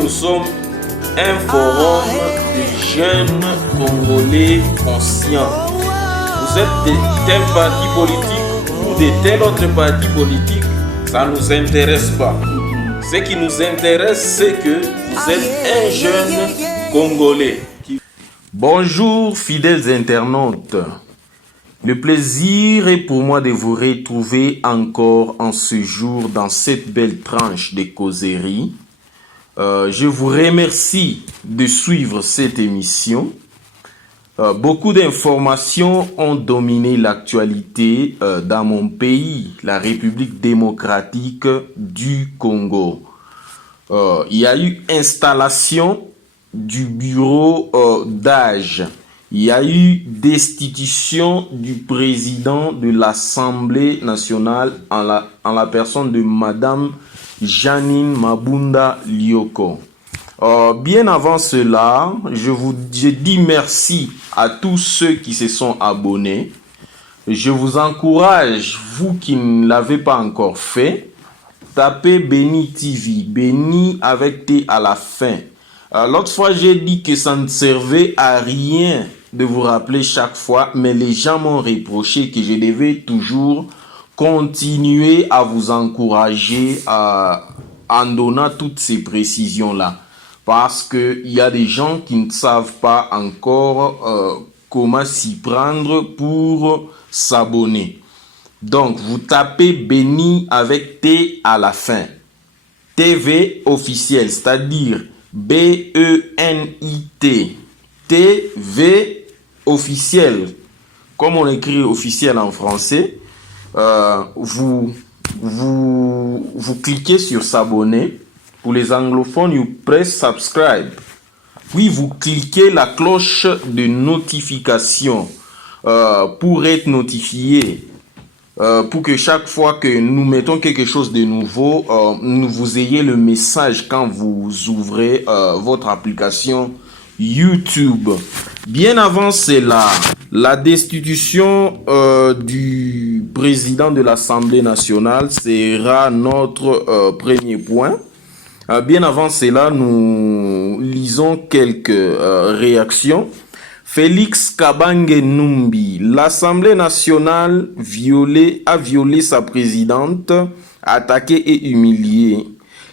nous sommes un forum de jeunes Congolais conscients. Vous êtes de tel parti politique ou de tel autre parti politique, ça ne nous intéresse pas. Ce qui nous intéresse, c'est que vous êtes un jeune Congolais. Bonjour fidèles internautes. Le plaisir est pour moi de vous retrouver encore en ce jour dans cette belle tranche de causerie. Je vous remercie de suivre cette émission. Beaucoup d'informations ont dominé l'actualité dans mon pays, la République démocratique du Congo. Il y a eu installation du bureau d'âge. Il y a eu destitution du président de l'Assemblée nationale en la personne de Madame Janine Mabunda Lioko. Bien avant cela, je dis merci à tous ceux qui se sont abonnés. Je vous encourage, vous qui ne l'avez pas encore fait, tapez Béni TV, Béni avec T à la fin. L'autre fois, j'ai dit que ça ne servait à rien de vous rappeler chaque fois, mais les gens m'ont reproché que je devais toujours continuer à vous encourager en donnant toutes ces précisions-là. Parce qu'il y a des gens qui ne savent pas encore comment s'y prendre pour s'abonner. Donc, vous tapez Béni avec T à la fin. TV officiel, c'est-à-dire B-E-N-I-T. TV officiel. Comme on écrit officiel en français, vous cliquez sur s'abonner. Pour les anglophones, you press subscribe. Puis vous cliquez la cloche de notification pour être notifié. Pour que chaque fois que nous mettons quelque chose de nouveau, vous ayez le message quand vous ouvrez votre application YouTube. Bien avant cela, la destitution du président de l'Assemblée nationale sera notre premier point. Bien avant cela, nous lisons quelques réactions. Félix Kabange Numbi, l'Assemblée nationale a violé sa présidente, attaqué et humilié.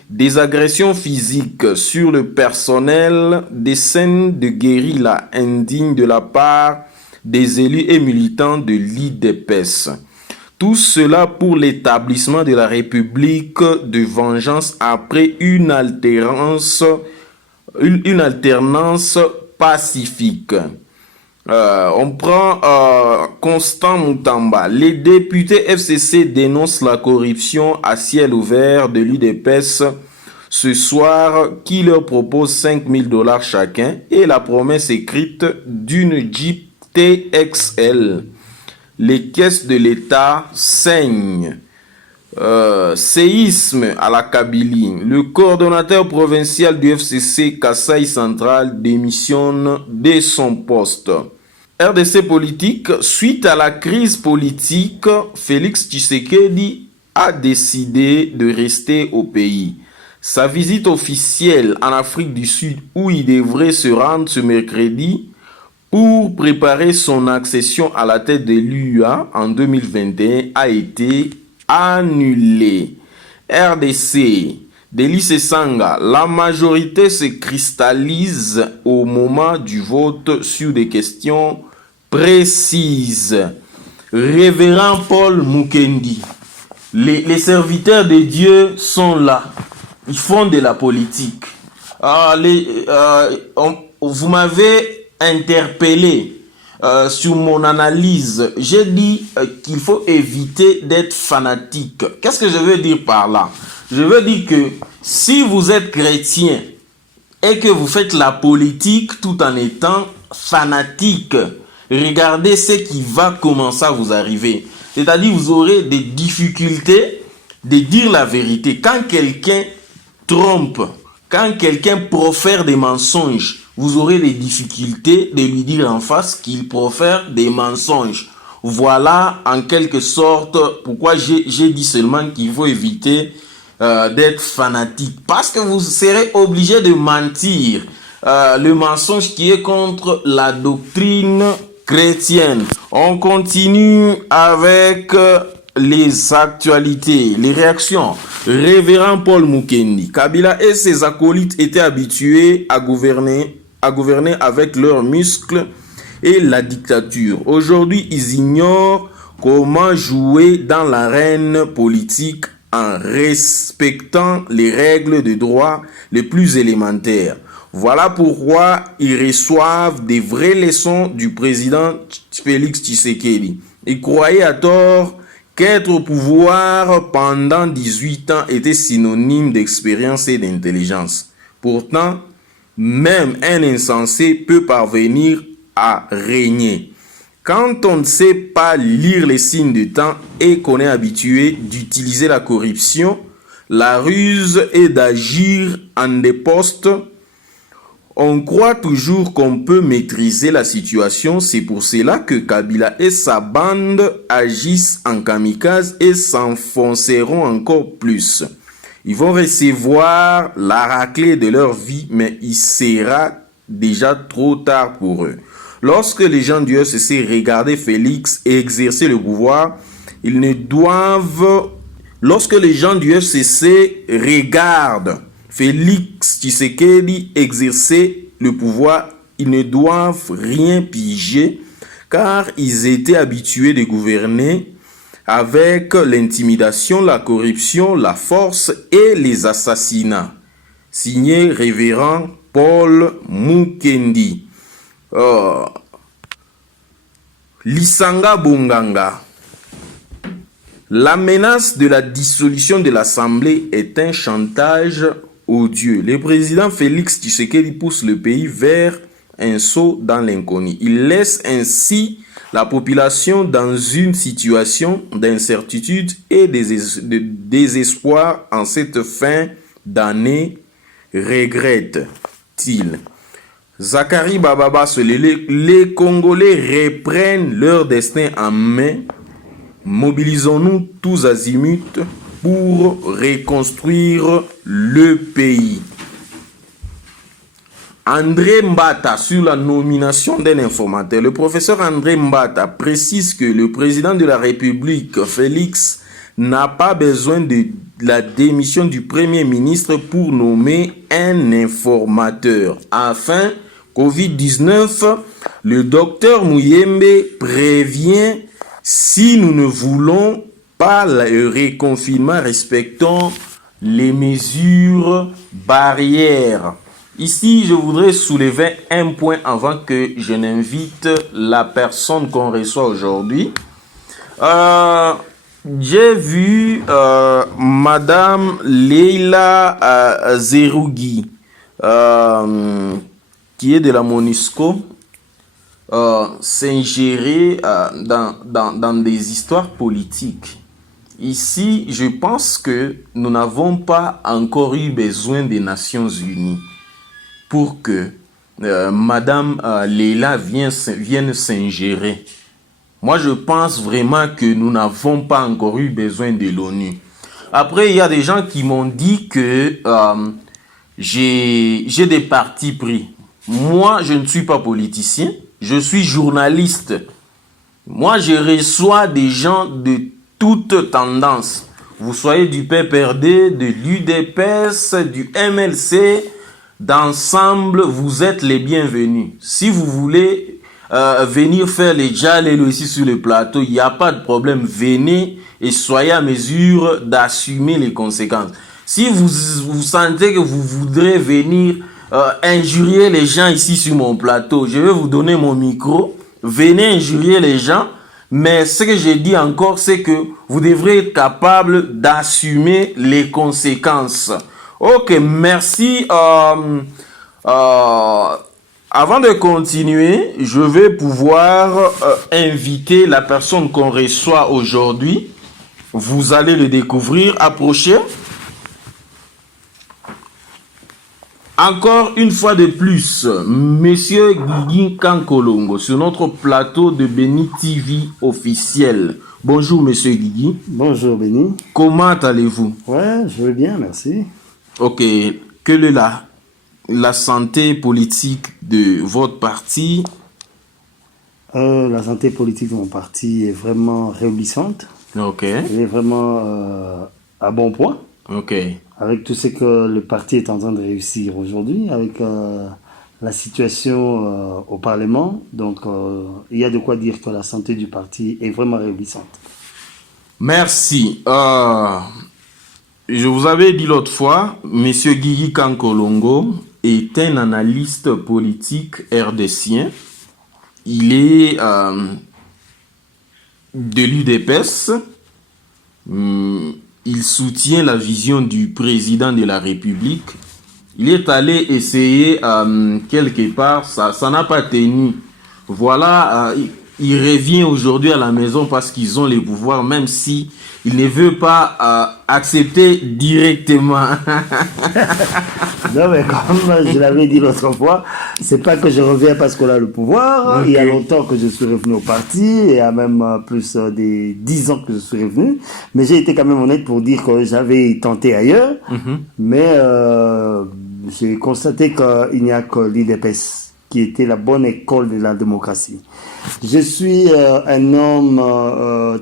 Des agressions physiques sur le personnel, des scènes de guérilla indignes de la part des élus et militants de l'IDPS. Tout cela pour l'établissement de la République de vengeance après une alternance pacifique. On prend Constant Moutamba. Les députés FCC dénoncent la corruption à ciel ouvert de l'UDPS ce soir qui leur propose 5 000 $ chacun et la promesse écrite d'une Jeep TXL. Les caisses de l'État saignent. Séisme à la Kabylie. Le coordonnateur provincial du FCC Kasaï Central démissionne de son poste. RDC politique, suite à la crise politique, Félix Tshisekedi a décidé de rester au pays. Sa visite officielle en Afrique du Sud, où il devrait se rendre ce mercredi pour préparer son accession à la tête de l'UA en 2021, a été annulée. RDC, Délice Sanga, la majorité se cristallise au moment du vote sur des questions précises. Révérend Paul Mukendi, les serviteurs de Dieu sont là. Ils font de la politique. Vous m'avez interpellé sur mon analyse. J'ai dit qu'il faut éviter d'être fanatique. Qu'est-ce que je veux dire par là? Je veux dire que si vous êtes chrétien et que vous faites la politique tout en étant fanatique, regardez ce qui va commencer à vous arriver. C'est-à-dire vous aurez des difficultés de dire la vérité. Quand quelqu'un trompe, quand quelqu'un profère des mensonges, vous aurez des difficultés de lui dire en face qu'il profère des mensonges. Voilà en quelque sorte pourquoi j'ai dit seulement qu'il faut éviter d'être fanatique, parce que vous serez obligé de mentir. Le mensonge qui est contre la doctrine chrétienne. On continue avec les actualités, les réactions. Révérend Paul Mukendi. Kabila et ses acolytes étaient habitués à gouverner avec leurs muscles et la dictature. Aujourd'hui, ils ignorent comment jouer dans l'arène politique en respectant les règles de droit les plus élémentaires. Voilà pourquoi ils reçoivent des vraies leçons du président Félix Tshisekedi. Ils croyaient à tort qu'être au pouvoir pendant 18 ans était synonyme d'expérience et d'intelligence. Pourtant, même un insensé peut parvenir à régner. Quand on ne sait pas lire les signes du temps et qu'on est habitué d'utiliser la corruption, la ruse et d'agir en des postes, on croit toujours qu'on peut maîtriser la situation. C'est pour cela que Kabila et sa bande agissent en kamikaze et s'enfonceront encore plus. Ils vont recevoir la raclée de leur vie, mais il sera déjà trop tard pour eux. Lorsque les gens du FCC regardaient Félix exercer le pouvoir, ils ne doivent... Lorsque les gens du FCC regardent Félix Tshisekedi exercer le pouvoir, ils ne doivent rien piger car ils étaient habitués de gouverner avec l'intimidation, la corruption, la force et les assassinats. Signé Révérend Paul Mukendi. Lisanga Bonganga. La menace de la dissolution de l'Assemblée est un chantage odieux. Le président Félix Tshisekedi pousse le pays vers un saut dans l'inconnu. Il laisse ainsi la population dans une situation d'incertitude et de désespoir en cette fin d'année, regrette-t-il. Zachary Bababa Solele, les Congolais reprennent leur destin en main. Mobilisons-nous tous azimuts pour reconstruire le pays. André Mbata, sur la nomination d'un informateur, le professeur André Mbata précise que le président de la République, Félix, n'a pas besoin de la démission du Premier ministre pour nommer un informateur. Enfin, Covid-19, le docteur Muyembe prévient: si nous ne voulons pas le reconfinement, respectons les mesures barrières. Ici, je voudrais soulever un point avant que je n'invite la personne qu'on reçoit aujourd'hui. J'ai vu Madame Leila Zerougui, qui est de la MONUSCO, s'ingérer dans des histoires politiques. Ici, je pense que nous n'avons pas encore eu besoin des Nations Unies pour que Madame Leila vienne s'ingérer. Moi, je pense vraiment que nous n'avons pas encore eu besoin de l'ONU. Après, il y a des gens qui m'ont dit que j'ai des partis pris. Moi, je ne suis pas politicien. Je suis journaliste. Moi, je reçois des gens de toutes tendances. Vous soyez du PPRD, de l'UDPS, du MLC, d'ensemble, vous êtes les bienvenus. Si vous voulez venir faire les djalelo ici sur le plateau, il n'y a pas de problème. Venez et soyez à mesure d'assumer les conséquences. Si vous sentez que vous voudrez venir injurier les gens ici sur mon plateau, je vais vous donner mon micro. Venez injurier les gens. Mais ce que je dis encore, c'est que vous devrez être capable d'assumer les conséquences. Ok, merci. Avant de continuer, je vais pouvoir inviter la personne qu'on reçoit aujourd'hui. Vous allez le découvrir. Approchez. Encore une fois de plus, Monsieur Guigui Kankolongo, sur notre plateau de Beni TV officiel. Bonjour, monsieur Guigui. Bonjour, Béni. Comment allez-vous? Ouais, je vais bien, merci. Ok. Quelle est la santé politique de votre parti? La santé politique de mon parti est vraiment réjouissante. Ok. Elle est vraiment à bon point. Ok. Avec tout ce que le parti est en train de réussir aujourd'hui, avec la situation au Parlement. Donc, il y a de quoi dire que la santé du parti est vraiment réjouissante. Merci. Je vous avais dit l'autre fois, monsieur Guigui Kankolongo est un analyste politique RDCien. Il est de l'UDPS. Il soutient la vision du président de la République. Il est allé essayer quelque part, ça n'a pas tenu. Voilà, il revient aujourd'hui à la maison parce qu'ils ont les pouvoirs, même si il ne veut pas accepter directement. Non, mais comme je l'avais dit l'autre fois, c'est pas que je reviens parce qu'on a le pouvoir. Okay. Il y a longtemps que je suis revenu au parti, il y a même plus des 10 ans que je suis revenu. Mais j'ai été quand même honnête pour dire que j'avais tenté ailleurs. Mais j'ai constaté qu'il n'y a que l'UDPS qui était la bonne école de la démocratie. Je suis un homme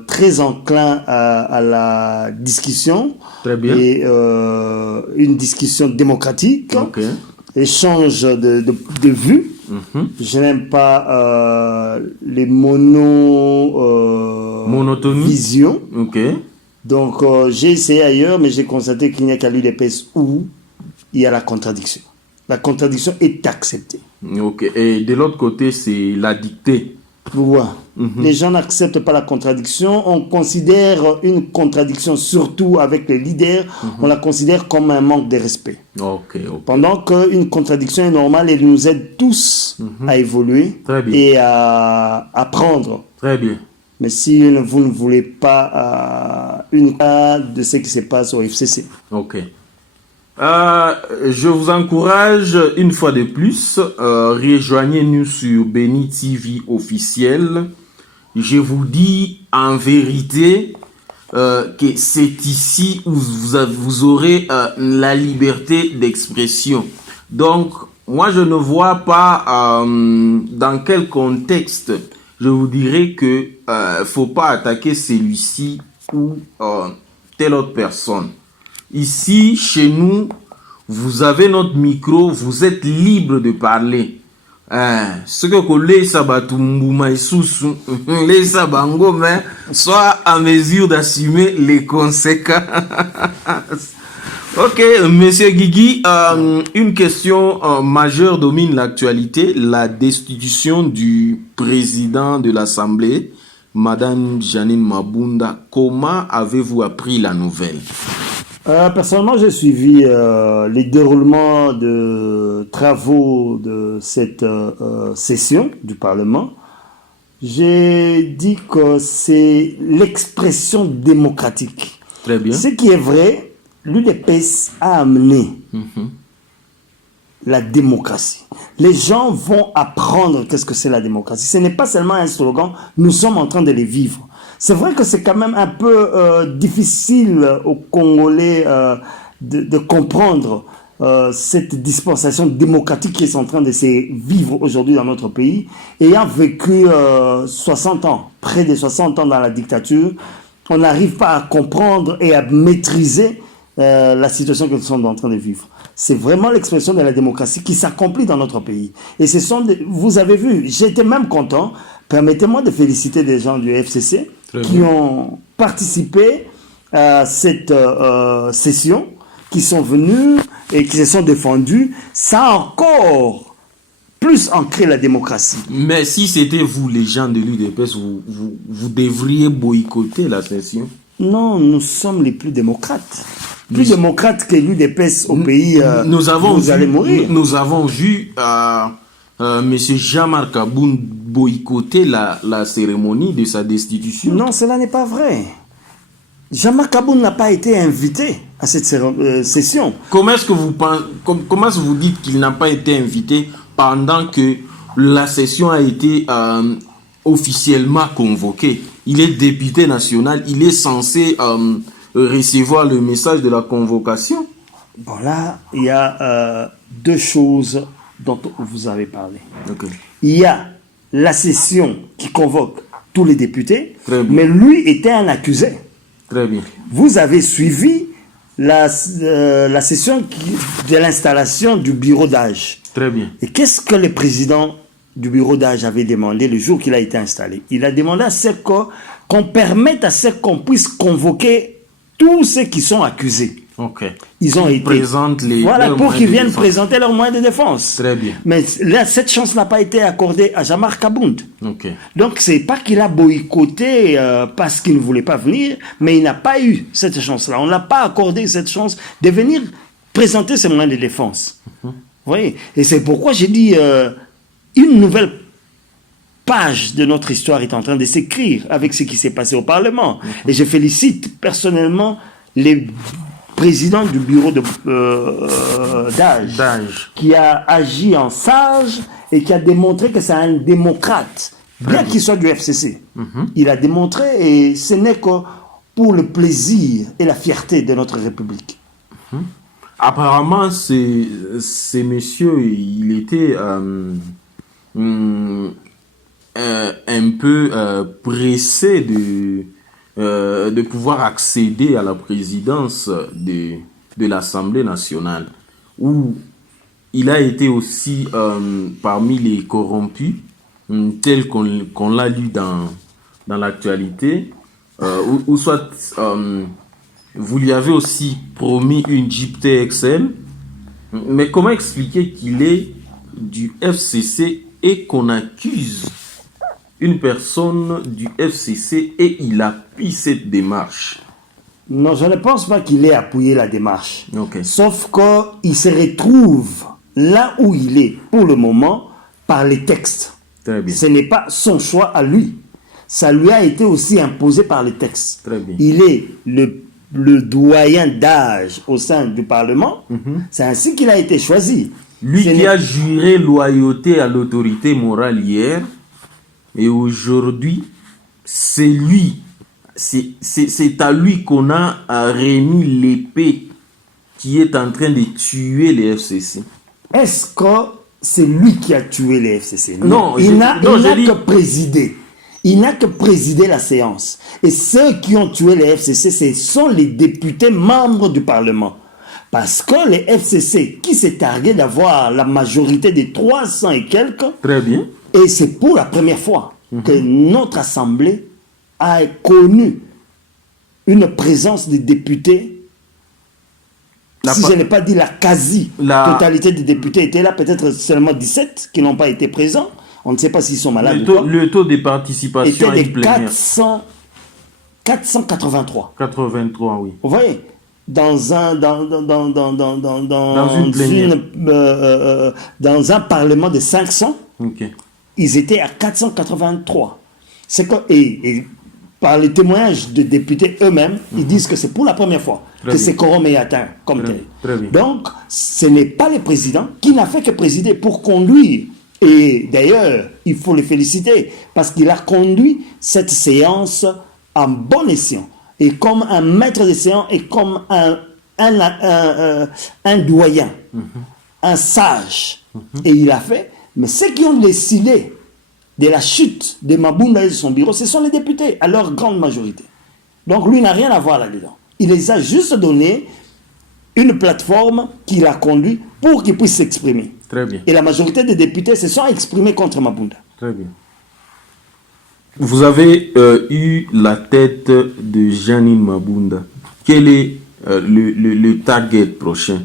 très enclin à la discussion. Très bien. Et une discussion démocratique, okay. Échange de vues. Je n'aime pas les monovisions. Okay. Donc j'ai essayé ailleurs, mais j'ai constaté qu'il n'y a qu'à l'UDPS où il y a la contradiction. La contradiction est acceptée. Okay. Et de l'autre côté, c'est la dictée. Ouais. Les gens n'acceptent pas la contradiction. On considère une contradiction, surtout avec les leaders, on la considère comme un manque de respect. Okay. Pendant qu'une contradiction est normale, elle nous aide tous à évoluer et à apprendre. Très bien. Mais si vous ne voulez pas une cas de ce qui se passe au FCC. Ok. Je vous encourage une fois de plus, rejoignez-nous sur Béni TV officiel. Je vous dis en vérité que c'est ici où vous aurez la liberté d'expression. Donc, moi je ne vois pas dans quel contexte je vous dirais que faut pas attaquer celui-ci ou telle autre personne. Ici, chez nous, vous avez notre micro, vous êtes libre de parler. Ce que les sabatumbouma les sabango, mais soit en mesure d'assumer les conséquences. Ok, monsieur Guigui, une question majeure domine l'actualité, la destitution du président de l'Assemblée, Madame Janine Mabunda. Comment avez-vous appris la nouvelle? Personnellement, j'ai suivi les déroulements de travaux de cette session du Parlement. J'ai dit que c'est l'expression démocratique. Très bien. Ce qui est vrai, l'UDPS a amené la démocratie. Les gens vont apprendre qu'est-ce que c'est la démocratie. Ce n'est pas seulement un slogan, nous sommes en train de les vivre. C'est vrai que c'est quand même un peu difficile aux Congolais de comprendre cette dispensation démocratique qui est en train de se vivre aujourd'hui dans notre pays. Ayant vécu 60 ans, près de 60 ans dans la dictature, on n'arrive pas à comprendre et à maîtriser la situation que nous sommes en train de vivre. C'est vraiment l'expression de la démocratie qui s'accomplit dans notre pays. Et ce sont vous avez vu, j'étais même content. Permettez-moi de féliciter des gens du FCC qui ont participé à cette session, qui sont venus et qui se sont défendus. Ça a encore plus ancré la démocratie. Mais si c'était vous, les gens de l'UDPS, vous devriez boycotter la session. Non, nous sommes les plus démocrates. Plus démocrates que l'UDPS au pays, vous allez mourir. Nous avons vu Monsieur Jean-Marc Aboun boycotter la cérémonie de sa destitution. Non, cela n'est pas vrai. Jean-Marc Aboun n'a pas été invité à cette session. Comment est-ce que vous dites qu'il n'a pas été invité pendant que la session a été officiellement convoquée? il est député national, il est censé recevoir le message de la convocation. Bon, là, il y a deux choses dont vous avez parlé. Okay. Il y a la session qui convoque tous les députés, mais lui était un accusé. Très bien. Vous avez suivi la session de l'installation du bureau d'âge. Très bien. Et qu'est-ce que le président du bureau d'âge avait demandé le jour qu'il a été installé? Il a demandé à ce qu'on permette à ce qu'on puisse convoquer tous ceux qui sont accusés. Ok. Ils ont été présentent les voilà, pour qu'ils viennent présenter leurs moyens de défense. Très bien. Mais là, cette chance n'a pas été accordée à Jean-Marc Abound. Okay. Donc, c'est pas qu'il a boycotté parce qu'il ne voulait pas venir, mais il n'a pas eu cette chance-là. On n'a pas accordé cette chance de venir présenter ses moyens de défense. Vous voyez? Et c'est pourquoi j'ai dit une nouvelle page de notre histoire est en train de s'écrire avec ce qui s'est passé au Parlement. Et je félicite personnellement les président du bureau d'âge qui a agi en sage et qui a démontré que c'est un démocrate, bien qu'il soit du FCC. Il a démontré, et ce n'est que pour le plaisir et la fierté de notre République. Apparemment, c'est monsieur, il était un peu pressé de pouvoir accéder à la présidence de l'Assemblée nationale, où il a été aussi parmi les corrompus, tel qu'on l'a lu dans l'actualité, ou soit vous lui avez aussi promis une Jeep TXL, mais comment expliquer qu'il est du FCC et qu'on accuse une personne du FCC et il appuie cette démarche? Non, je ne pense pas qu'il ait appuyé la démarche. Okay. Sauf qu'il se retrouve là où il est pour le moment par les textes. Très bien. Ce n'est pas son choix à lui. Ça lui a été aussi imposé par les textes. Très bien. Il est le doyen d'âge au sein du Parlement. C'est ainsi qu'il a été choisi. Lui qui a juré loyauté à l'autorité morale hier, et aujourd'hui, c'est lui, c'est à lui qu'on a remis l'épée qui est en train de tuer les FCC. Est-ce que c'est lui qui a tué les FCC? Non, il n'a que présidé. Il n'a que présidé la séance. Et ceux qui ont tué les FCC, ce sont les députés membres du Parlement. Parce que les FCC, qui s'est targué d'avoir la majorité des 300 et quelques, très bien. Et c'est pour la première fois que notre Assemblée a connu une présence des députés. Si je n'ai pas dit la quasi-totalité des députés étaient là, peut-être seulement 17 qui n'ont pas été présents. On ne sait pas s'ils sont malades ou pas. Le taux de participation était de 483. 83, oui. Vous voyez, dans un parlement de 500, okay. Ils étaient à 483. C'est que, et par les témoignages de députés eux-mêmes, ils disent que c'est pour la première fois que c'est quorum est atteint comme tel. Donc, ce n'est pas le président qui n'a fait que présider pour conduire. Et d'ailleurs, il faut le féliciter parce qu'il a conduit cette séance en bon escient. Et comme un maître de séance et comme un doyen, un sage. Et il a fait. Mais ceux qui ont décidé de la chute de Mabunda et de son bureau, ce sont les députés, à leur grande majorité. Donc lui n'a rien à voir là-dedans. Il les a juste donné une plateforme qu'il a conduite pour qu'ils puissent s'exprimer. Très bien. Et la majorité des députés se sont exprimés contre Mabunda. Très bien. Vous avez eu la tête de Jeanine Mabunda. Quel est le target prochain?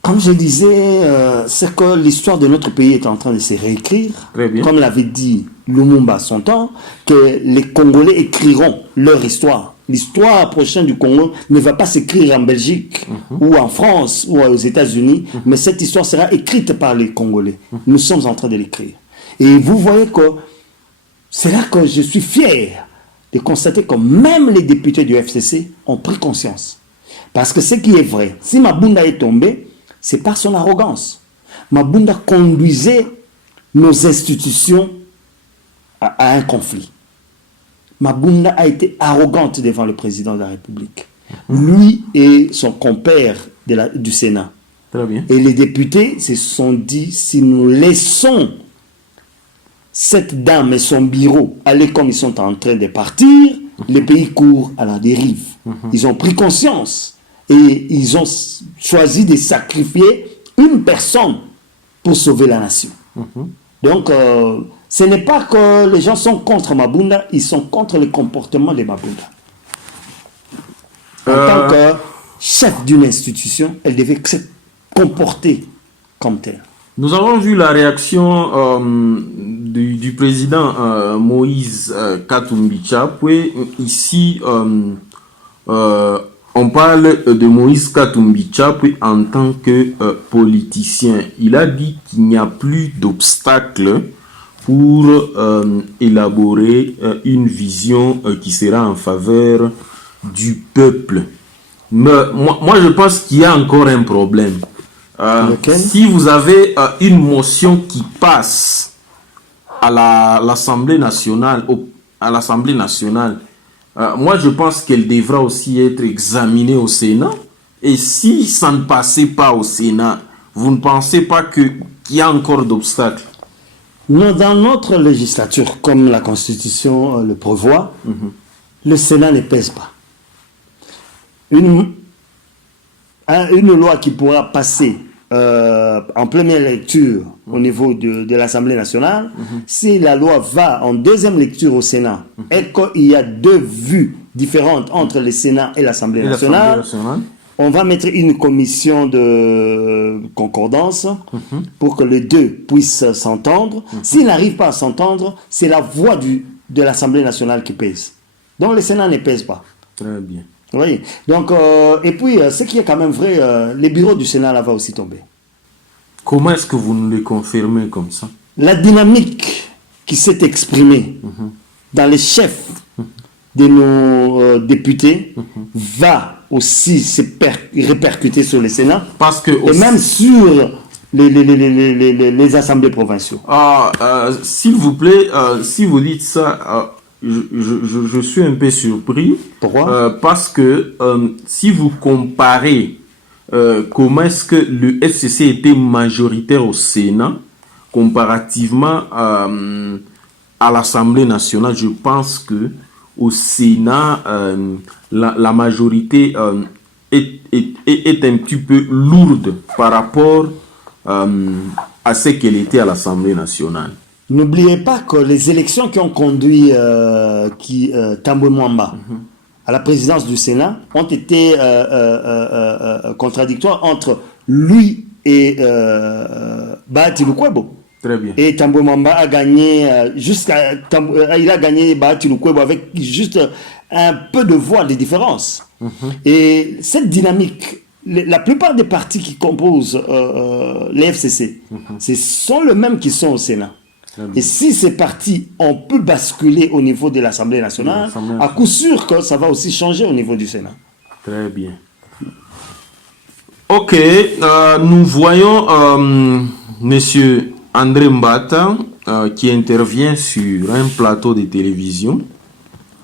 Comme je disais, c'est que l'histoire de notre pays est en train de se réécrire. Comme l'avait dit Lumumba à son temps, que les Congolais écriront leur histoire. L'histoire prochaine du Congo ne va pas s'écrire en Belgique ou en France ou aux États-Unis, mais cette histoire sera écrite par les Congolais. Nous sommes en train de l'écrire. Et vous voyez que c'est là que je suis fier de constater que même les députés du FCC ont pris conscience. Parce que ce qui est vrai, si Mabunda est tombé, c'est par son arrogance. Mabunda conduisait nos institutions à un conflit. Mabunda a été arrogante devant le président de la République. Lui et son compère du Sénat. Très bien. Et les députés se sont dit, si nous laissons cette dame et son bureau aller comme ils sont en train de partir, le pays court à la dérive. Ils ont pris conscience et ils ont choisi de sacrifier une personne pour sauver la nation. Donc, ce n'est pas que les gens sont contre Mabunda, ils sont contre le comportement de Mabunda. En tant que chef d'une institution, elle devait se comporter comme telle. Nous avons vu la réaction du président Moïse Katumbi Chapwe. Ici, on parle de Moïse Katumbi Chapwe en tant que politicien. Il a dit qu'il n'y a plus d'obstacle pour élaborer une vision qui sera en faveur du peuple. Mais moi, je pense qu'il y a encore un problème. Si vous avez une motion qui passe à l'Assemblée nationale, moi je pense qu'elle devra aussi être examinée au Sénat. Et si ça ne passait pas au Sénat, vous ne pensez pas qu'il y a encore d'obstacles? Non, dans notre législature, comme la Constitution le prévoit, le Sénat ne pèse pas. Une loi qui pourra passer en première lecture au niveau de l'Assemblée nationale, si la loi va en deuxième lecture au Sénat et qu'il y a deux vues différentes entre le Sénat et l'Assemblée nationale, on va mettre une commission de concordance pour que les deux puissent s'entendre. S'ils n'arrivent pas à s'entendre, c'est la voix de l'Assemblée nationale qui pèse. Donc le Sénat ne pèse pas. Très bien. Oui. Donc, et puis, ce qui est quand même vrai, les bureaux du Sénat là va aussi tomber. Comment est-ce que vous nous le confirmez comme ça? La dynamique qui s'est exprimée dans les chefs de nos députés va aussi se répercuter sur le Sénat. Parce que et même sur les assemblées provinciales. S'il vous plaît, si vous dites ça... Je suis un peu surpris. Pourquoi? Parce que si vous comparez comment est-ce que le FCC était majoritaire au Sénat comparativement à l'Assemblée nationale, je pense que au Sénat la majorité est un petit peu lourde par rapport à ce qu'elle était à l'Assemblée nationale. N'oubliez pas que les élections qui ont conduit Tambwe Mwamba à la présidence du Sénat ont été contradictoires entre lui et Bahati Lukwebo. Très bien. Et Tambwe Mwamba a gagné il a gagné Bahati Lukwebo avec juste un peu de voix de différence. Et cette dynamique, la plupart des partis qui composent les FCC, ce sont les mêmes qui sont au Sénat. Et si ces partis, on peut basculer au niveau de l'Assemblée nationale, à coup sûr que ça va aussi changer au niveau du Sénat. Très bien. Ok, nous voyons Monsieur André Mbata qui intervient sur un plateau de télévision.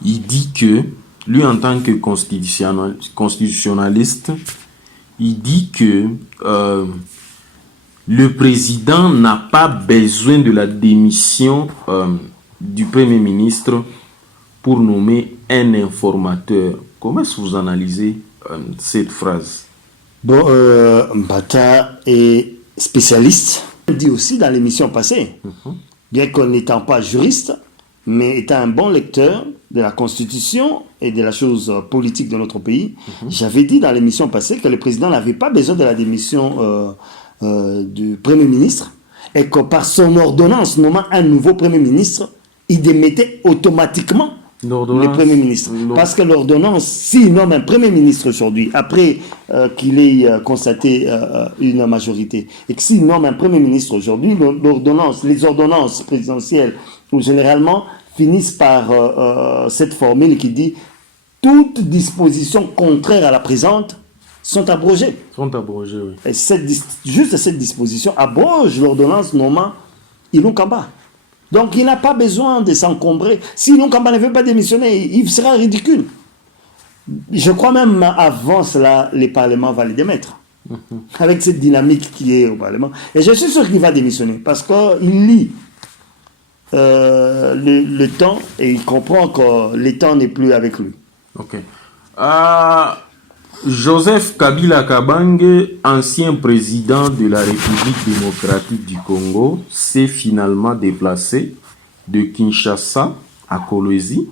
Il dit que, lui en tant que constitutionnaliste, il dit que le président n'a pas besoin de la démission du Premier ministre pour nommer un informateur. Comment est-ce que vous analysez cette phrase? Bon, Mbata est spécialiste. Il dit aussi dans l'émission passée, bien qu'en n'étant pas juriste, mais étant un bon lecteur de la Constitution et de la chose politique de notre pays, j'avais dit dans l'émission passée que le président n'avait pas besoin de la démission du Premier ministre et que par son ordonnance nommant un nouveau Premier ministre, il démettait automatiquement le Premier ministre. Parce que l'ordonnance, s'il nomme un Premier ministre aujourd'hui, après qu'il ait constaté une majorité, et que s'il nomme un Premier ministre aujourd'hui, les ordonnances présidentielles, généralement, finissent par cette formule qui dit « toute disposition contraire à la présente sont abrogées ». Sont abrogées, oui. Et juste cette disposition abroge l'ordonnance nommant Ilou Kamba. Donc il n'a pas besoin de s'encombrer. Sinon, quand on ne veut pas démissionner, il sera ridicule. Je crois même avant cela, les parlements va les démettre. Avec cette dynamique qui est au Parlement. Et je suis sûr qu'il va démissionner parce qu'il lit le temps et il comprend que le temps n'est plus avec lui. Ok. Joseph Kabila Kabange, ancien président de la République démocratique du Congo, s'est finalement déplacé de Kinshasa à Kolwezi.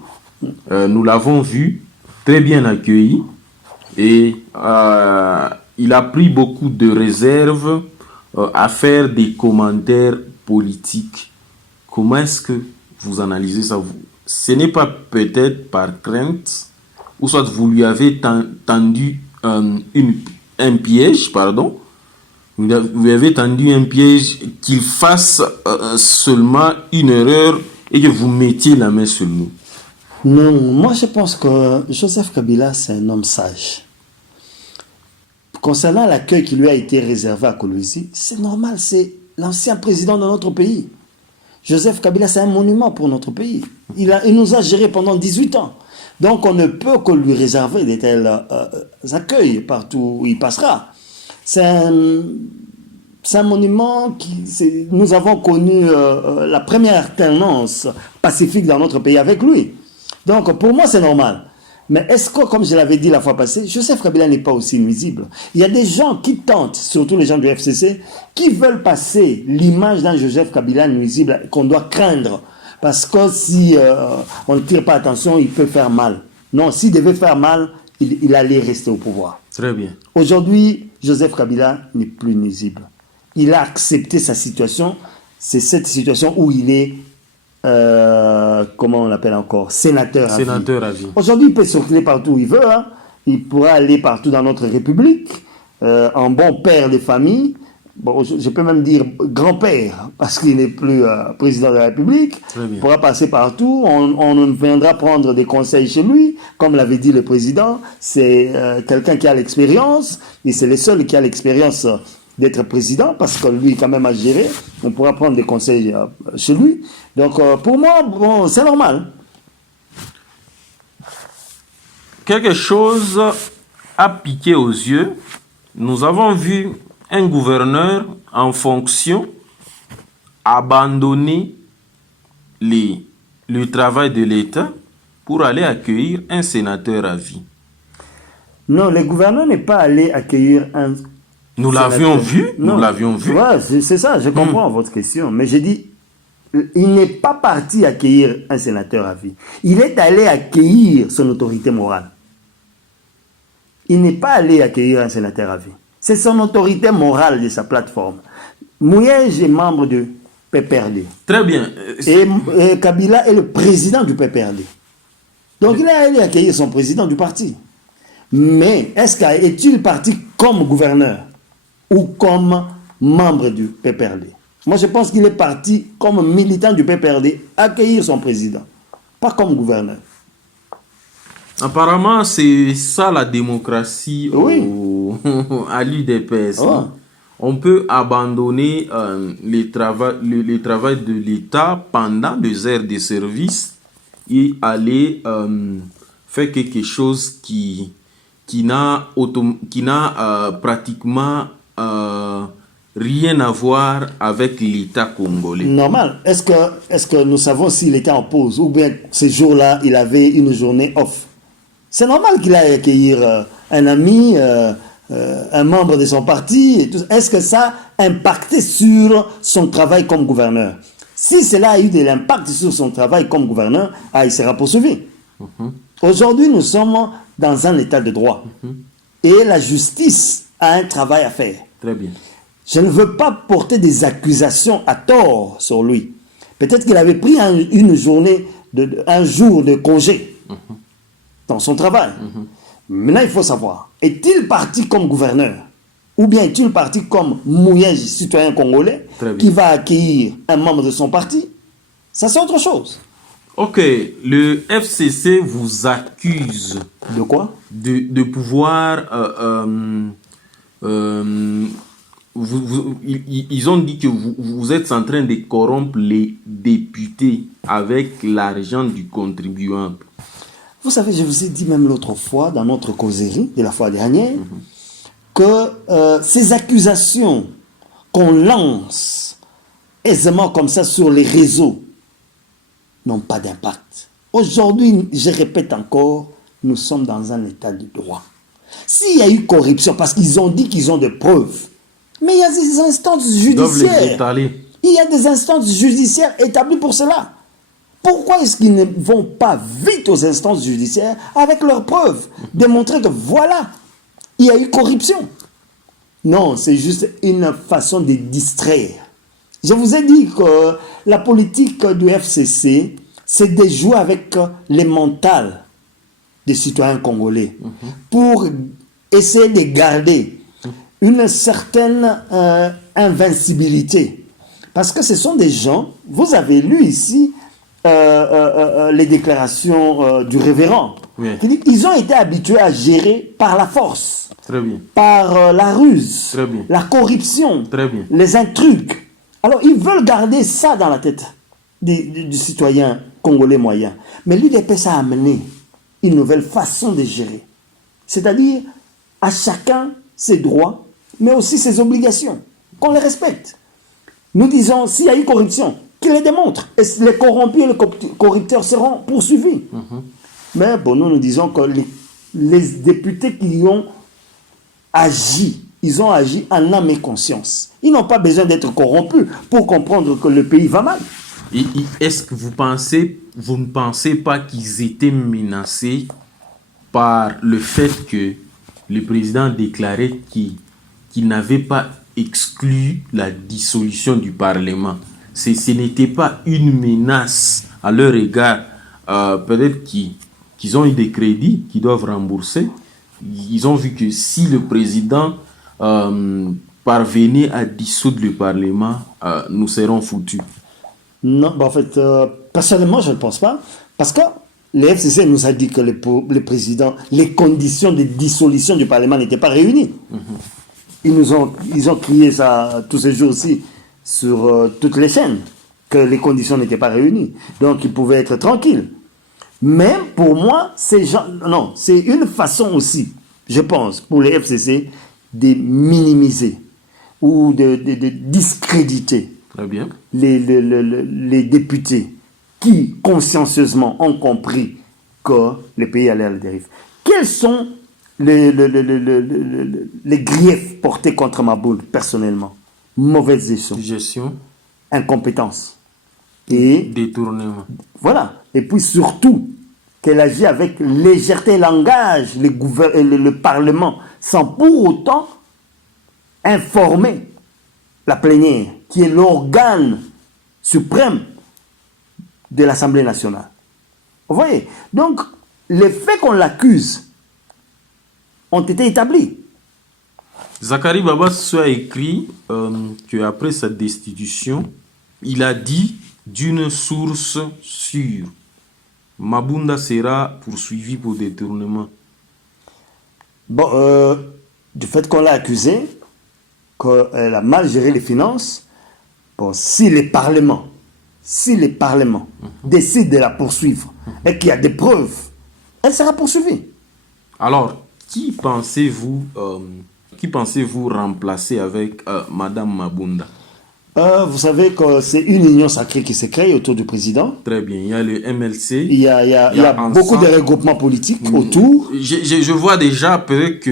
Nous l'avons vu, très bien accueilli, et il a pris beaucoup de réserves à faire des commentaires politiques. Comment est-ce que vous analysez ça? Ce n'est pas peut-être par crainte, ou soit vous lui avez tendu un piège, pardon, vous lui avez tendu un piège qu'il fasse seulement une erreur et que vous mettiez la main sur nous. Non, moi je pense que Joseph Kabila c'est un homme sage. Concernant l'accueil qui lui a été réservé à Kolwezi, c'est normal, c'est l'ancien président de notre pays. Joseph Kabila c'est un monument pour notre pays. Il nous a géré pendant 18 ans. Donc on ne peut que lui réserver de tels accueils partout où il passera. C'est un monument nous avons connu la première alternance pacifique dans notre pays avec lui. Donc pour moi c'est normal. Mais est-ce que, comme je l'avais dit la fois passée, Joseph Kabila n'est pas aussi nuisible? Il y a des gens qui tentent, surtout les gens du FCC, qui veulent passer l'image d'un Joseph Kabila nuisible qu'on doit craindre. Parce que si on ne tire pas attention, il peut faire mal. Non, s'il devait faire mal, il allait rester au pouvoir. Très bien. Aujourd'hui, Joseph Kabila n'est plus nuisible. Il a accepté sa situation. C'est cette situation où il est, comment on l'appelle encore, sénateur à vie. Aujourd'hui, il peut circuler partout où il veut. Hein. Il pourra aller partout dans notre République, en bon père de famille. Bon, je peux même dire grand-père, parce qu'il n'est plus président de la République. Il pourra passer partout, on viendra prendre des conseils chez lui, comme l'avait dit le président. C'est quelqu'un qui a l'expérience, et c'est le seul qui a l'expérience d'être président, parce que lui, quand même, a géré. On pourra prendre des conseils chez lui. Donc, pour moi, bon, c'est normal. Quelque chose a piqué aux yeux. Nous avons vu un gouverneur en fonction abandonner le travail de l'État pour aller accueillir un sénateur à vie. Non, le gouverneur n'est pas allé accueillir un Nous l'avions vu. Non. Nous l'avions vu. Ouais, c'est ça, je comprends votre question. Mais j'ai dit, il n'est pas parti accueillir un sénateur à vie. Il est allé accueillir son autorité morale. Il n'est pas allé accueillir un sénateur à vie. C'est son autorité morale de sa plateforme. Mouyej est membre du PPRD. Très bien. Et Kabila est le président du PPRD. Donc il est allé accueillir son président du parti. Mais est-il parti comme gouverneur ou comme membre du PPRD? Moi je pense qu'il est parti comme militant du PPRD accueillir son président, pas comme gouverneur. Apparemment, c'est ça la démocratie à l'UDPS. Oh. On peut abandonner le travail de l'État pendant les heures de service et aller faire quelque chose qui n'a pratiquement rien à voir avec l'État congolais. Normal. Est-ce que nous savons s'il était en pause ou bien ces jours-là, il avait une journée off? C'est normal qu'il aille accueillir un ami, un membre de son parti. Est-ce que ça a impacté sur son travail comme gouverneur? Si cela a eu de l'impact sur son travail comme gouverneur, il sera poursuivi. Aujourd'hui, nous sommes dans un état de droit. Et la justice a un travail à faire. Très bien. Je ne veux pas porter des accusations à tort sur lui. Peut-être qu'il avait pris une journée, un jour de congé dans son travail. Maintenant, il faut savoir, est-il parti comme gouverneur ou bien est-il parti comme Mouyej, citoyen congolais, qui va accueillir un membre de son parti? Ça, c'est autre chose. Ok, le FCC vous accuse. De quoi? De pouvoir ils ont dit que vous êtes en train de corrompre les députés avec l'argent du contribuable. Vous savez, je vous ai dit même l'autre fois, dans notre causerie de la fois dernière, que ces accusations qu'on lance aisément comme ça sur les réseaux n'ont pas d'impact. Aujourd'hui, je répète encore, nous sommes dans un état de droit. S'il y a eu corruption, parce qu'ils ont dit qu'ils ont des preuves, mais il y a des instances judiciaires. Il y a des instances judiciaires établies pour cela. Pourquoi est-ce qu'ils ne vont pas vite aux instances judiciaires avec leurs preuves, démontrer que voilà, il y a eu corruption? Non, c'est juste une façon de distraire. Je vous ai dit que la politique du FCC, c'est de jouer avec les mentales des citoyens congolais pour essayer de garder une certaine invincibilité. Parce que ce sont des gens, vous avez lu ici les déclarations du révérend. Oui. Ils ont été habitués à gérer par la force, Très bien. par la ruse, Très bien. la corruption, Très bien. les intrigues. Alors, ils veulent garder ça dans la tête du citoyen congolais moyen. Mais l'UDPS a amené une nouvelle façon de gérer. C'est-à-dire, à chacun ses droits, mais aussi ses obligations. Qu'on les respecte. Nous disons, s'il y a eu corruption, qu'ils les démontrent. Et les corrompus et les corrupteurs seront poursuivis. Mais bon, nous disons que les députés qui ont agi, ils ont agi en âme et conscience. Ils n'ont pas besoin d'être corrompus pour comprendre que le pays va mal. Est-ce que vous ne pensez pas qu'ils étaient menacés par le fait que le président déclarait qu'il n'avait pas exclu la dissolution du Parlement? Ce n'était pas une menace à leur égard. Peut-être qu'ils ont eu des crédits qu'ils doivent rembourser. Ils ont vu que si le président parvenait à dissoudre le Parlement, nous serons foutus. Non, en fait, personnellement, je ne pense pas. Parce que le FCC nous a dit que le président, les conditions de dissolution du Parlement n'étaient pas réunies. Ils ont crié ça tous ces jours-ci sur toutes les chaînes, que les conditions n'étaient pas réunies. Donc, ils pouvaient être tranquilles. Mais pour moi, c'est une façon aussi, je pense, pour les FCC, de minimiser ou de discréditer Très bien. les députés qui, consciencieusement, ont compris que le pays allait à la dérive. Quels sont les griefs portés contre Maboul, personnellement? Mauvaise gestion, incompétence et détournement. Voilà. Et puis surtout, qu'elle agit avec légèreté et langage le Parlement, sans pour autant informer la plénière, qui est l'organe suprême de l'Assemblée nationale. Vous voyez? Donc, les faits qu'on l'accuse ont été établis. Zakari Babassou a écrit qu'après sa destitution, il a dit d'une source sûre, Mabunda sera poursuivi pour détournement. Bon, du fait qu'on l'a accusé, qu'elle a mal géré les finances, bon, si les parlements décident de la poursuivre et qu'il y a des preuves, elle sera poursuivie. Alors, qui pensez-vous remplacer avec Madame Mabunda? Vous savez que c'est une union sacrée qui s'est créée autour du président. Très bien, il y a le MLC. Il y a beaucoup de regroupements politiques autour. Je vois déjà peut-être que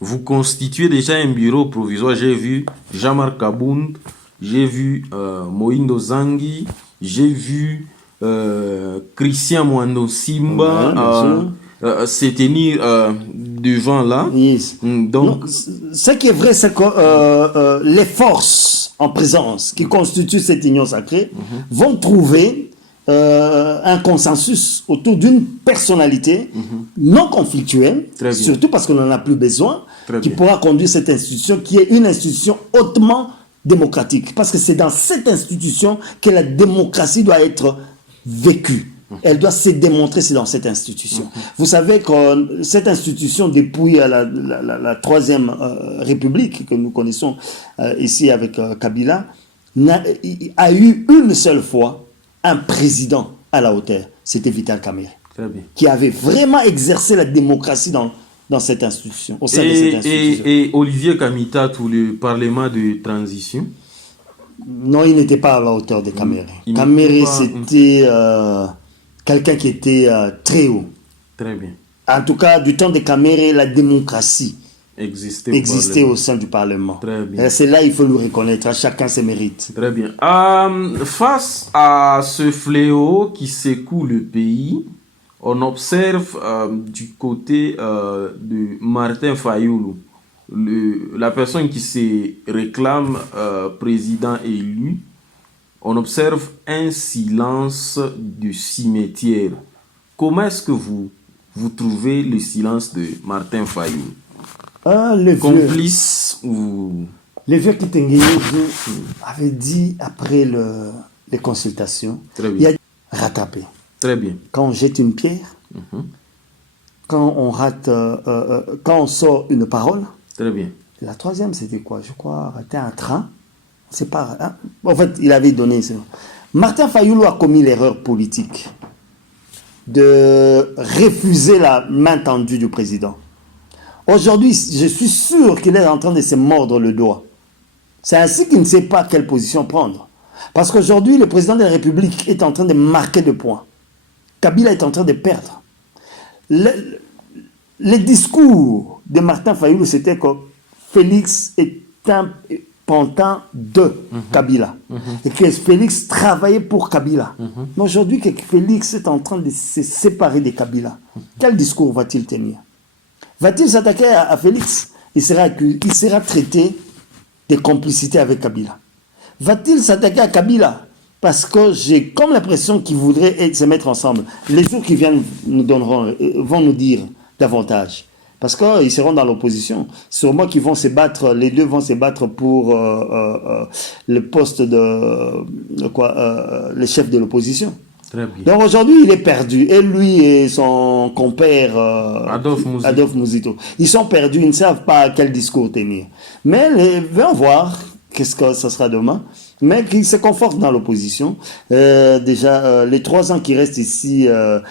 vous constituez déjà un bureau provisoire. J'ai vu Jean-Marc Kabound, j'ai vu Moindo Zangi, j'ai vu Christian Mwando Simba se tenir devant là. Yes. Donc, ce qui est vrai, c'est que les forces en présence qui constituent cette union sacrée vont trouver un consensus autour d'une personnalité non conflictuelle, surtout parce qu'on n'en a plus besoin, qui pourra conduire cette institution qui est une institution hautement démocratique. Parce que c'est dans cette institution que la démocratie doit être vécue. Elle doit se démontrer, c'est dans cette institution. Vous savez que cette institution, depuis la Troisième République que nous connaissons ici avec Kabila, a eu une seule fois un président à la hauteur. C'était Vital Kamerhe, qui avait vraiment exercé la démocratie dans cette institution, au sein de cette institution. Et Olivier Kamita, tout le Parlement de transition? Non, il n'était pas à la hauteur de Kamerhe. Kamerhe, c'était quelqu'un qui était très haut. Très bien. En tout cas, du temps de Kamerhe, la démocratie existait au sein du Parlement. Très bien. C'est là il faut le reconnaître, à chacun ses mérites. Très bien. Face à ce fléau qui secoue le pays, on observe du côté de Martin Fayoulou, la personne qui se réclame président élu, on observe un silence de cimetière. Comment est-ce que vous trouvez le silence de Martin Fayoulou? Complice ou... Le vieux Kitengeye avait dit après les consultations, il a rattrapé. Très bien. Quand on jette une pierre, quand on rate, quand on sort une parole. Très bien. La troisième, c'était quoi? Je crois rater un train. C'est pas. Hein? En fait, il avait donné. Martin Fayoulou a commis l'erreur politique de refuser la main tendue du président. Aujourd'hui, je suis sûr qu'il est en train de se mordre le doigt. C'est ainsi qu'il ne sait pas quelle position prendre. Parce qu'aujourd'hui, le président de la République est en train de marquer de points. Kabila est en train de perdre. Le discours de Martin Fayoulou, c'était que Félix est un pantin de Kabila. Et que Félix travaillait pour Kabila. Mais aujourd'hui, que Félix est en train de se séparer de Kabila, quel discours va-t-il tenir? Va-t-il s'attaquer à Félix? Il sera traité de complicité avec Kabila. Va-t-il s'attaquer à Kabila? Parce que j'ai comme l'impression qu'ils voudraient se mettre ensemble. Les jours qui viennent vont nous dire davantage. Parce qu'ils seront dans l'opposition. Sûrement qu'ils vont se battre, les deux vont se battre pour le poste le chef de l'opposition. Très bien. Donc aujourd'hui, il est perdu. Et lui et son compère Adolphe Mouzito. Ils sont perdus, ils ne savent pas quel discours tenir. Mais venons voir qu'est-ce que ça sera demain. Mais qu'ils se confortent dans l'opposition. Déjà, les 3 ans qui restent ici,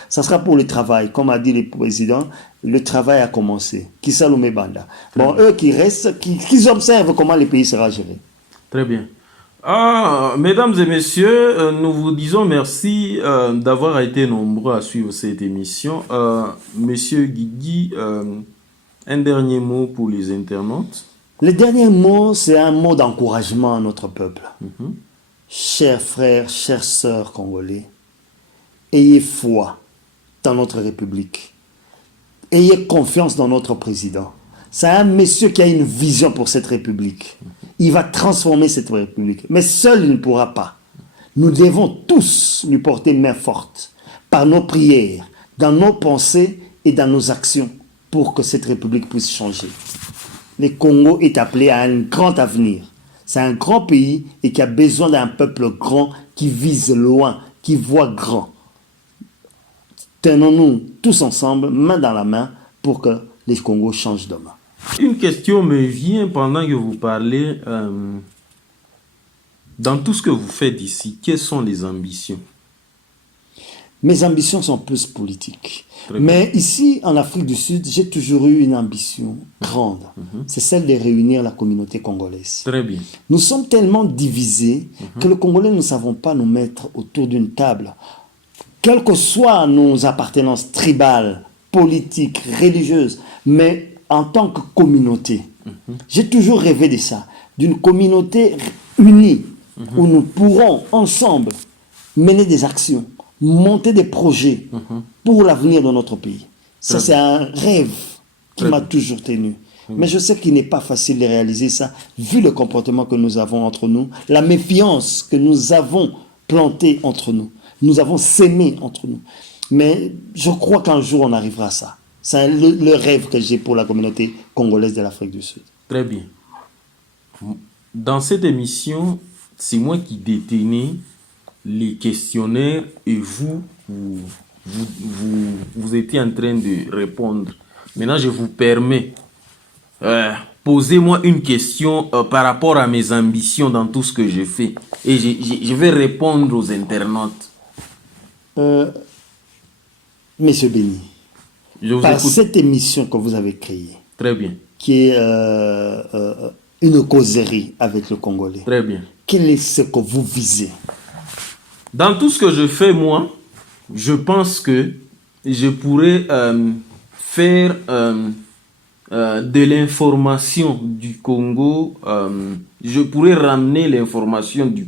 ça sera pour le travail. Comme a dit le président, le travail a commencé. Kisaloumé Banda. Bon, eux qui restent, qu'ils observent comment le pays sera géré. Très bien. Mesdames et messieurs, nous vous disons merci d'avoir été nombreux à suivre cette émission. Monsieur Guigui, un dernier mot pour les internautes. Le dernier mot, c'est un mot d'encouragement à notre peuple. Chers frères, chères sœurs congolais, ayez foi dans notre République. Ayez confiance dans notre président. C'est un monsieur qui a une vision pour cette République. Il va transformer cette République. Mais seul, il ne pourra pas. Nous devons tous lui porter main forte par nos prières, dans nos pensées et dans nos actions pour que cette République puisse changer. Le Congo est appelé à un grand avenir. C'est un grand pays et qui a besoin d'un peuple grand qui vise loin, qui voit grand. Tenons-nous tous ensemble, main dans la main, pour que les Congo changent demain. Une question me vient pendant que vous parlez. Dans tout ce que vous faites ici, quelles sont les ambitions? Mes ambitions sont plus politiques. Mais ici, en Afrique du Sud, j'ai toujours eu une ambition grande. C'est celle de réunir la communauté congolaise. Très bien. Nous sommes tellement divisés que les Congolais ne savons pas nous mettre autour d'une table. Quelles que soient nos appartenances tribales, politiques, religieuses, mais en tant que communauté. J'ai toujours rêvé de ça, d'une communauté unie, où nous pourrons ensemble mener des actions, monter des projets pour l'avenir de notre pays. Ça, c'est un rêve qui m'a toujours tenu. Mais je sais qu'il n'est pas facile de réaliser ça, vu le comportement que nous avons entre nous, la méfiance que nous avons plantée entre nous, nous avons sémé entre nous. Mais je crois qu'un jour, on arrivera à ça. C'est le rêve que j'ai pour la communauté congolaise de l'Afrique du Sud. Très bien. Dans cette émission, c'est moi qui détenais les questionnaires et vous vous étiez en train de répondre. Maintenant, je vous permets, posez-moi une question par rapport à mes ambitions dans tout ce que je fais. Et je vais répondre aux internautes. Monsieur Béni, Je vous par écoute. cette émission que vous avez créée, Très bien, qui est une causerie avec le Congolais, très bien. quel est ce que vous visez? Dans tout ce que je fais, moi, je pense que je pourrais faire de l'information du Congo, je pourrais ramener l'information du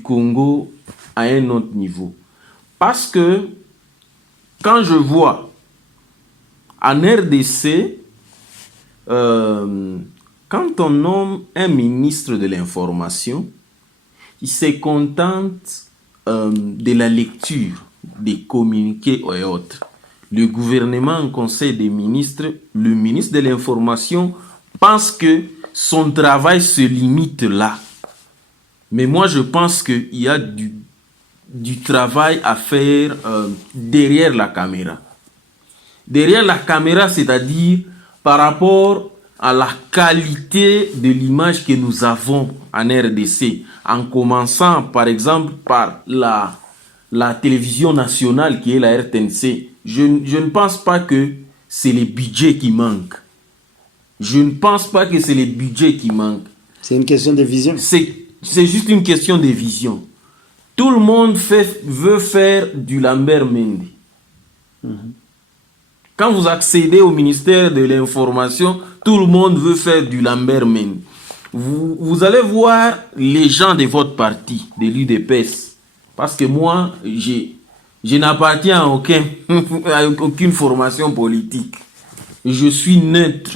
Congo à un autre niveau. Parce que quand je vois en RDC, quand on nomme un ministre de l'information, il se contente de la lecture des communiqués et autres. Le gouvernement en conseil des ministres, le ministre de l'information pense que son travail se limite là. Mais moi, je pense qu'il y a du travail à faire derrière la caméra. Derrière la caméra, c'est-à-dire par rapport à la qualité de l'image que nous avons en RDC, en commençant par exemple par la télévision nationale qui est la RTNC. Je ne pense pas que c'est les budgets qui manquent. Je ne pense pas que c'est les budgets qui manquent. C'est une question de vision. C'est juste une question de vision. Tout le monde veut faire du Lambert Mende. Quand vous accédez au ministère de l'Information, tout le monde veut faire du Lambert Mende. Vous allez voir les gens de votre parti, de l'UDPS. Parce que moi, je n'appartiens à aucune formation politique. Je suis neutre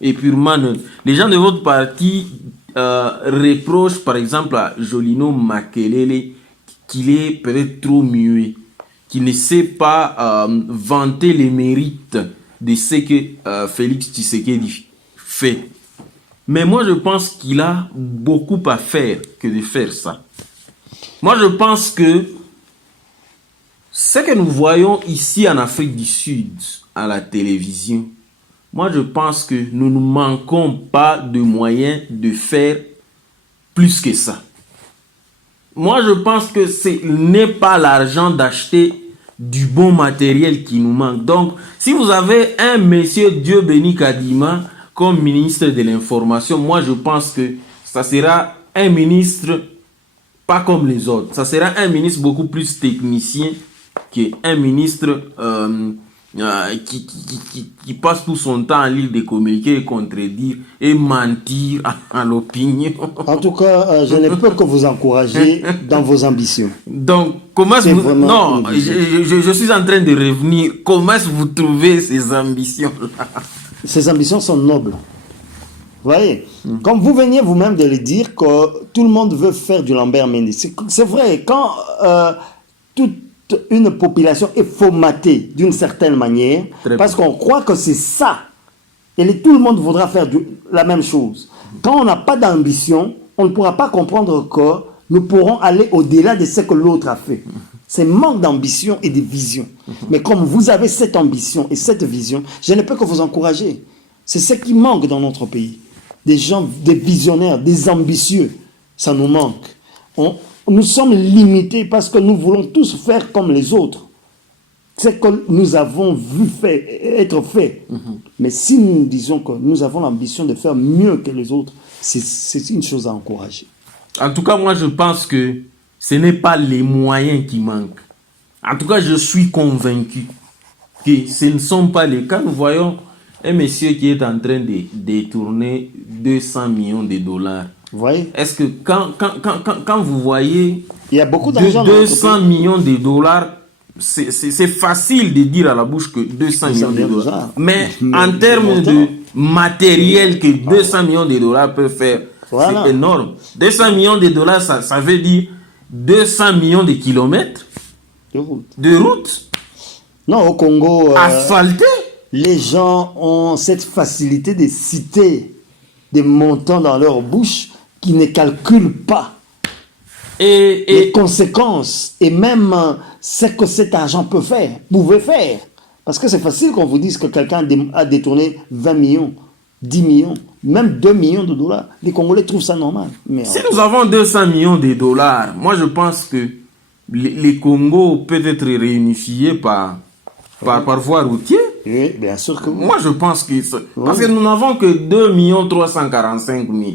et purement neutre. Les gens de votre parti reprochent par exemple à Jolino Makelele qu'il est peut-être trop muet, qu'il ne sait pas vanter les mérites de ce que Félix Tshisekedi fait. Mais moi, je pense qu'il a beaucoup à faire que de faire ça. Moi, je pense que ce que nous voyons ici en Afrique du Sud, à la télévision, moi, je pense que nous ne manquons pas de moyens de faire plus que ça. Moi, je pense que ce n'est pas l'argent d'acheter du bon matériel qui nous manque. Donc, si vous avez un monsieur Dieu béni Kadima comme ministre de l'information, moi, je pense que ça sera un ministre pas comme les autres. Ça sera un ministre beaucoup plus technicien qu'un ministre qui passe tout son temps à lire des communiqués et contredire et mentir à l'opinion. En tout cas, je ne peux que vous encourager dans vos ambitions. Donc, comment est-ce vous... Non, je suis en train de revenir. Comment est-ce que vous trouvez ces ambitions-là? Ces ambitions sont nobles. Vous voyez, comme vous veniez vous-même de le dire, que tout le monde veut faire du Lambert Mende. C'est vrai, quand toute une population est formatée d'une certaine manière, parce qu'on croit que c'est ça, et tout le monde voudra faire la même chose. Quand on n'a pas d'ambition, on ne pourra pas comprendre que nous pourrons aller au-delà de ce que l'autre a fait. C'est manque d'ambition et de vision. Mais comme vous avez cette ambition et cette vision, je ne peux que vous encourager. C'est ce qui manque dans notre pays. Des gens, des visionnaires, des ambitieux. Ça nous manque. Nous sommes limités parce que nous voulons tous faire comme les autres. C'est que nous avons vu être fait. Mais si nous disons que nous avons l'ambition de faire mieux que les autres, c'est une chose à encourager. En tout cas, moi, je pense que ce n'est pas les moyens qui manquent. En tout cas, je suis convaincu que ce ne sont pas les cas. Nous voyons un monsieur qui est en train de détourner 200 millions de dollars. Vous voyez? Est-ce que quand vous voyez il y a beaucoup d'argent 200 millions de dollars, c'est facile de dire à la bouche que 200 millions de dollars. Mais en termes de matériel que 200 millions de dollars peuvent faire, voilà. C'est énorme. 200 millions de dollars, ça veut dire 200 millions de kilomètres de route. Non, au Congo, asphalté. Les gens ont cette facilité de citer des montants dans leur bouche qui ne calculent pas les conséquences et même ce que cet argent pouvait faire. Parce que c'est facile qu'on vous dise que quelqu'un a détourné 20 millions, 10 millions, même 2 millions de dollars. Les Congolais trouvent ça normal. Mais si nous avons 200 millions de dollars, moi je pense que les Congos peut être réunifiés par voie routière. Oui, bien sûr que oui. Moi je pense que... Parce que nous n'avons que 2 345 000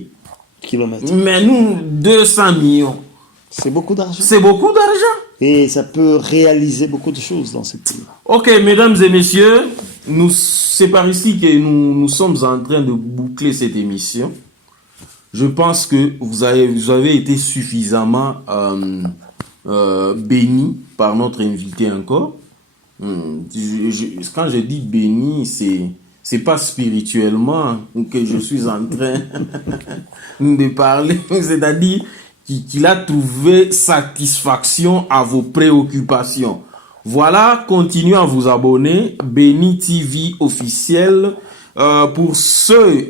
kilomètres. Mais nous, 200 millions. C'est beaucoup d'argent. C'est beaucoup d'argent. Et ça peut réaliser beaucoup de choses dans ce pays. Ok, mesdames et messieurs, c'est par ici que nous sommes en train de boucler cette émission. Je pense que vous avez été suffisamment bénis par notre invité encore. Quand je dis béni, c'est pas spirituellement que je suis en train de parler, c'est-à-dire qu'il a trouvé satisfaction à vos préoccupations. Voilà, continuez à vous abonner, Béni TV officiel. Pour ceux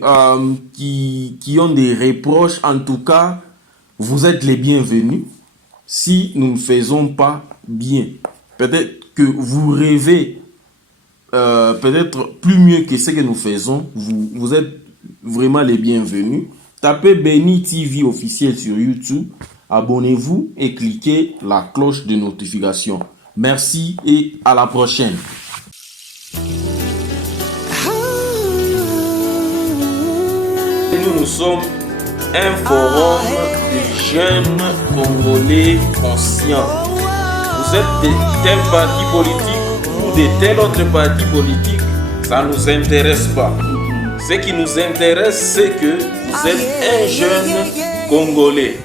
qui ont des reproches, en tout cas, vous êtes les bienvenus. Si nous ne faisons pas bien, peut-être que vous rêvez peut-être plus mieux que ce que nous faisons, vous êtes vraiment les bienvenus. Tapez Béni TV officiel sur YouTube, abonnez-vous et cliquez la cloche de notification. Merci et à la prochaine. Nous sommes un forum de jeunes Congolais conscients. Vous êtes de tel parti politique ou de tel autre parti politique, ça ne nous intéresse pas. Ce qui nous intéresse, c'est que vous êtes un jeune Congolais.